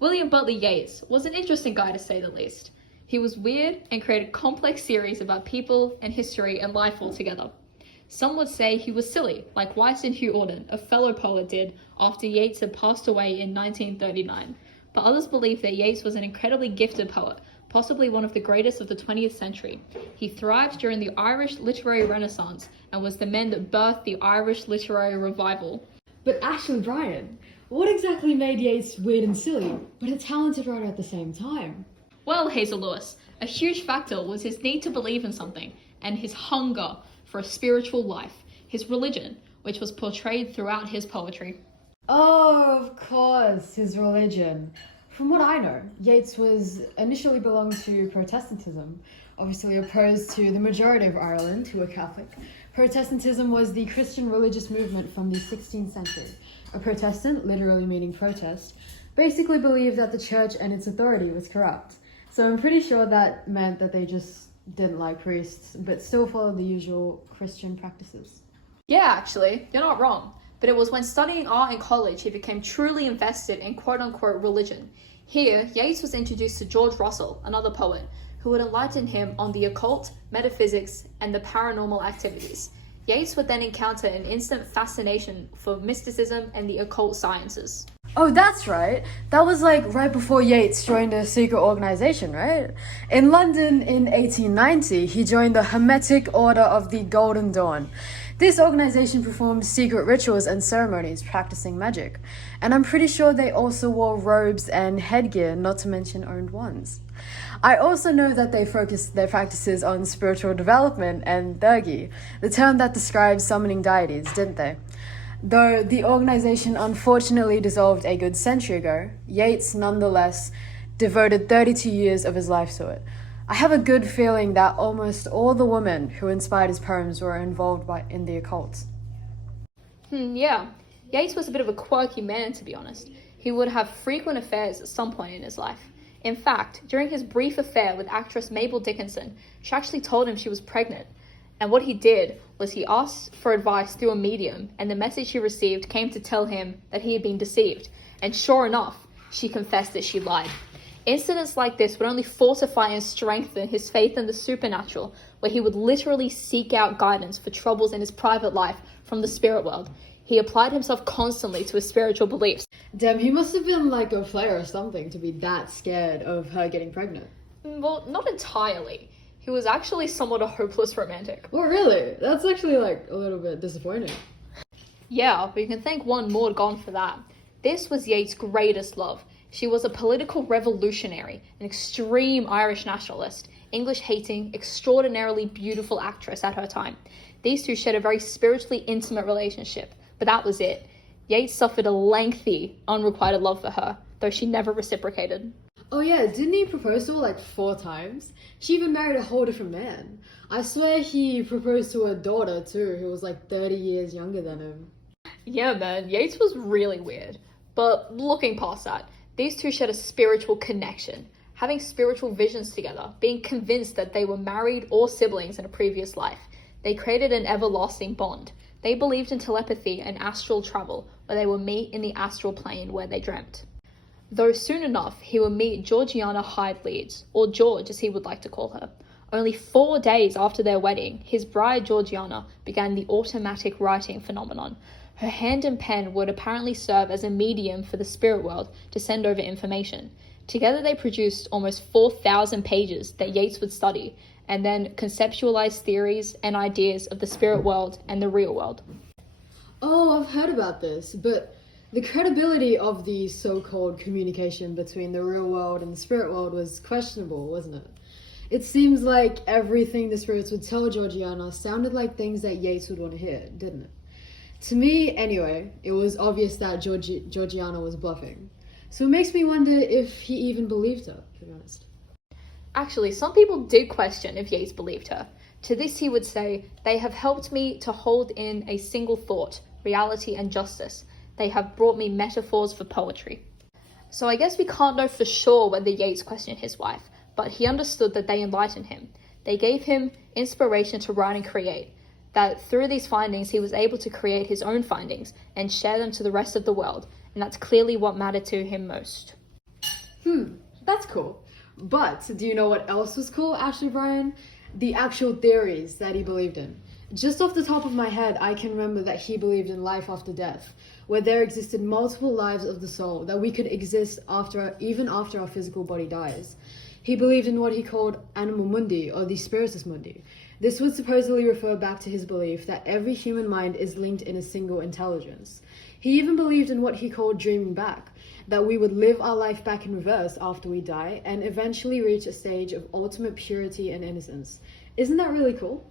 William Butler Yeats was an interesting guy to say the least. He was weird and created complex series about people and history and life altogether. Some would say he was silly, like Weiss and Hugh Auden, a fellow poet, did after Yeats had passed away in 1939. But others believe that Yeats was an incredibly gifted poet, possibly one of the greatest of the 20th century. He thrived during the Irish literary renaissance and was the man that birthed the Irish literary revival. But Ashley Bryan, what exactly made Yeats weird and silly, but a talented writer at the same time? Well, Hazel Lewis, a huge factor was his need to believe in something and his hunger for a spiritual life, his religion, which was portrayed throughout his poetry. Oh, of course, his religion. From what I know, Yeats was initially belonged to Protestantism, obviously opposed to the majority of Ireland, who were Catholic. Protestantism was the Christian religious movement from the 16th century. A Protestant, literally meaning protest, basically believed that the church and its authority was corrupt. So I'm pretty sure that meant that they just didn't like priests, but still followed the usual Christian practices. Yeah, actually, you're not wrong. But it was when studying art in college he became truly invested in quote-unquote religion. Here, Yeats was introduced to George Russell, another poet, who would enlighten him on the occult, metaphysics, and the paranormal activities. Yeats would then encounter an instant fascination for mysticism and the occult sciences. Oh, that's right. That was like right before Yeats joined a secret organization, right? In London in 1890, he joined the Hermetic Order of the Golden Dawn. This organization performed secret rituals and ceremonies practicing magic. And I'm pretty sure they also wore robes and headgear, not to mention owned wands. I also know that they focused their practices on spiritual development and Durgi, the term that describes summoning deities, didn't they? Though the organization unfortunately dissolved a good century ago, Yeats nonetheless devoted 32 years of his life to it. I have a good feeling that almost all the women who inspired his poems were involved in the occult. Yeah. Yeats was a bit of a quirky man, to be honest. He would have frequent affairs at some point in his life. In fact, during his brief affair with actress Mabel Dickinson, she actually told him she was pregnant. And what he did was he asked for advice through a medium, and the message he received came to tell him that he had been deceived. And sure enough, she confessed that she lied. Incidents like this would only fortify and strengthen his faith in the supernatural, where he would literally seek out guidance for troubles in his private life from the spirit world. He applied himself constantly to his spiritual beliefs. Damn, he must have been like a player or something to be that scared of her getting pregnant. Well, not entirely. He was actually somewhat a hopeless romantic. Oh, really? That's actually like a little bit disappointing. Yeah, but you can thank one Maud Gonne for that. This was Yeats' greatest love. She was a political revolutionary, an extreme Irish nationalist, English-hating, extraordinarily beautiful actress at her time. These two shared a very spiritually intimate relationship, but that was it. Yeats suffered a lengthy, unrequited love for her, though she never reciprocated. Oh yeah, didn't he propose to her like 4 times? She even married a whole different man. I swear he proposed to her daughter too, who was like 30 years younger than him. Yeah, man, Yeats was really weird. But looking past that, these two shared a spiritual connection, having spiritual visions together, being convinced that they were married or siblings in a previous life. They created an everlasting bond. They believed in telepathy and astral travel, where they would meet in the astral plane where they dreamt. Though soon enough, he would meet Georgiana Hyde Leeds, or George as he would like to call her. Only 4 days after their wedding, his bride Georgiana began the automatic writing phenomenon. Her hand and pen would apparently serve as a medium for the spirit world to send over information. Together they produced almost 4,000 pages that Yeats would study, and then conceptualize theories and ideas of the spirit world and the real world. Oh, I've heard about this, but the credibility of the so-called communication between the real world and the spirit world was questionable, wasn't it? It seems like everything the spirits would tell Georgiana sounded like things that Yeats would want to hear, didn't it? To me, anyway, it was obvious that Georgiana was bluffing. So it makes me wonder if he even believed her, to be honest. Actually, some people did question if Yeats believed her. To this he would say, "They have helped me to hold in a single thought, reality and justice. They have brought me metaphors for poetry." So I guess we can't know for sure whether Yeats questioned his wife, but he understood that they enlightened him. They gave him inspiration to write and create. That through these findings, he was able to create his own findings and share them to the rest of the world, and that's clearly what mattered to him most. That's cool. But do you know what else was cool, Ashley Bryan? The actual theories that he believed in. Just off the top of my head, I can remember that he believed in life after death, where there existed multiple lives of the soul, that we could exist even after our physical body dies. He believed in what he called animal mundi, or the spiritus mundi. This would supposedly refer back to his belief that every human mind is linked in a single intelligence. He even believed in what he called dreaming back, that we would live our life back in reverse after we die and eventually reach a stage of ultimate purity and innocence. Isn't that really cool?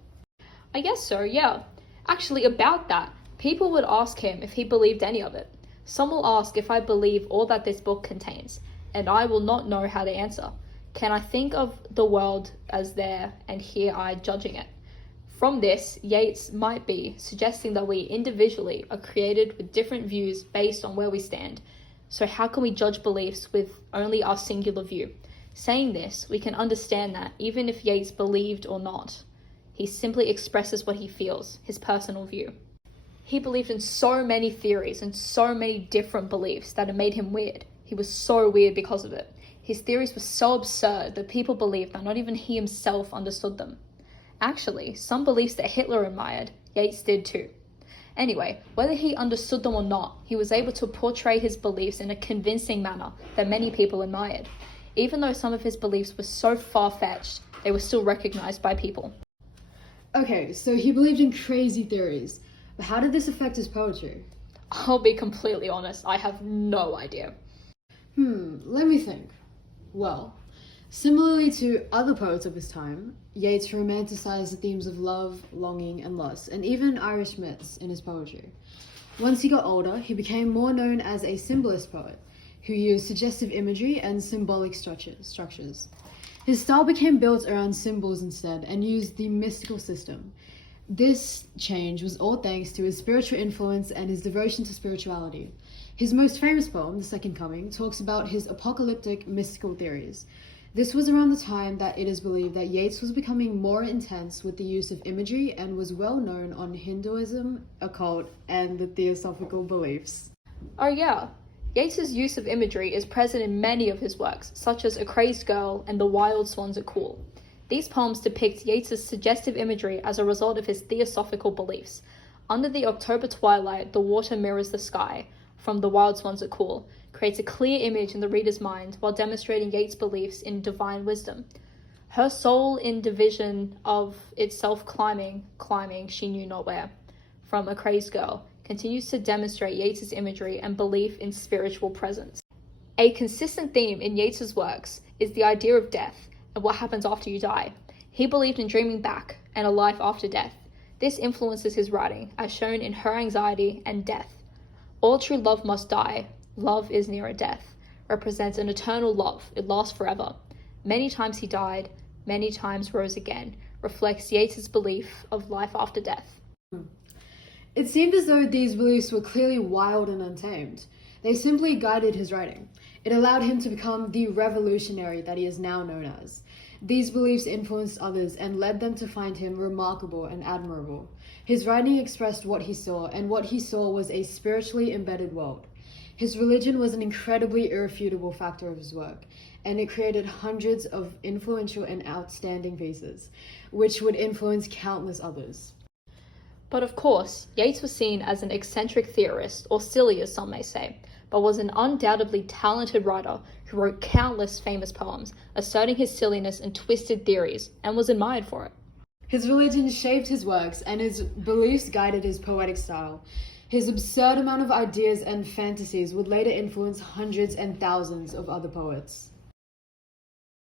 I guess so, yeah. Actually, about that, people would ask him if he believed any of it. Some will ask if I believe all that this book contains, and I will not know how to answer. Can I think of the world as there, and here I judging it? From this, Yeats might be suggesting that we individually are created with different views based on where we stand. So how can we judge beliefs with only our singular view? Saying this, we can understand that even if Yeats believed or not, he simply expresses what he feels, his personal view. He believed in so many theories and so many different beliefs that it made him weird. He was so weird because of it. His theories were so absurd that people believed that not even he himself understood them. Actually, some beliefs that Hitler admired, Yeats did too. Anyway, whether he understood them or not, he was able to portray his beliefs in a convincing manner that many people admired. Even though some of his beliefs were so far-fetched, they were still recognized by people. Okay, so he believed in crazy theories, but how did this affect his poetry? I'll be completely honest, I have no idea. Let me think. Well, similarly to other poets of his time, Yeats romanticized the themes of love, longing, and lust, and even Irish myths in his poetry. Once he got older, he became more known as a symbolist poet, who used suggestive imagery and symbolic structures. His style became built around symbols instead, and used the mystical system. This change was all thanks to his spiritual influence and his devotion to spirituality. His most famous poem, The Second Coming, talks about his apocalyptic mystical theories. This was around the time that it is believed that Yeats was becoming more intense with the use of imagery and was well known on Hinduism, occult, and the theosophical beliefs. Oh yeah, Yeats's use of imagery is present in many of his works, such as A Crazed Girl and The Wild Swans Are Cool. These poems depict Yeats's suggestive imagery as a result of his theosophical beliefs. Under the October twilight, the water mirrors the sky, from The Wild Swans Are Cool, creates a clear image in the reader's mind while demonstrating Yeats' beliefs in divine wisdom. Her soul in division of itself climbing, she knew not where, from A Crazed Girl, continues to demonstrate Yeats' imagery and belief in spiritual presence. A consistent theme in Yeats' works is the idea of death and what happens after you die. He believed in dreaming back and a life after death. This influences his writing, as shown in Her Anxiety and Death. All true love must die. Love is nearer death. Represents an eternal love. It lasts forever. Many times he died, many times rose again. Reflects Yeats' belief of life after death. It seemed as though these beliefs were clearly wild and untamed. They simply guided his writing. It allowed him to become the revolutionary that he is now known as. These beliefs influenced others and led them to find him remarkable and admirable. His writing expressed what he saw, and what he saw was a spiritually embedded world. His religion was an incredibly irrefutable factor of his work, and it created hundreds of influential and outstanding pieces, which would influence countless others. But of course, Yeats was seen as an eccentric theorist, or silly as some may say, but was an undoubtedly talented writer who wrote countless famous poems, asserting his silliness and twisted theories, and was admired for it. His religion shaped his works, and his beliefs guided his poetic style. His absurd amount of ideas and fantasies would later influence hundreds and thousands of other poets.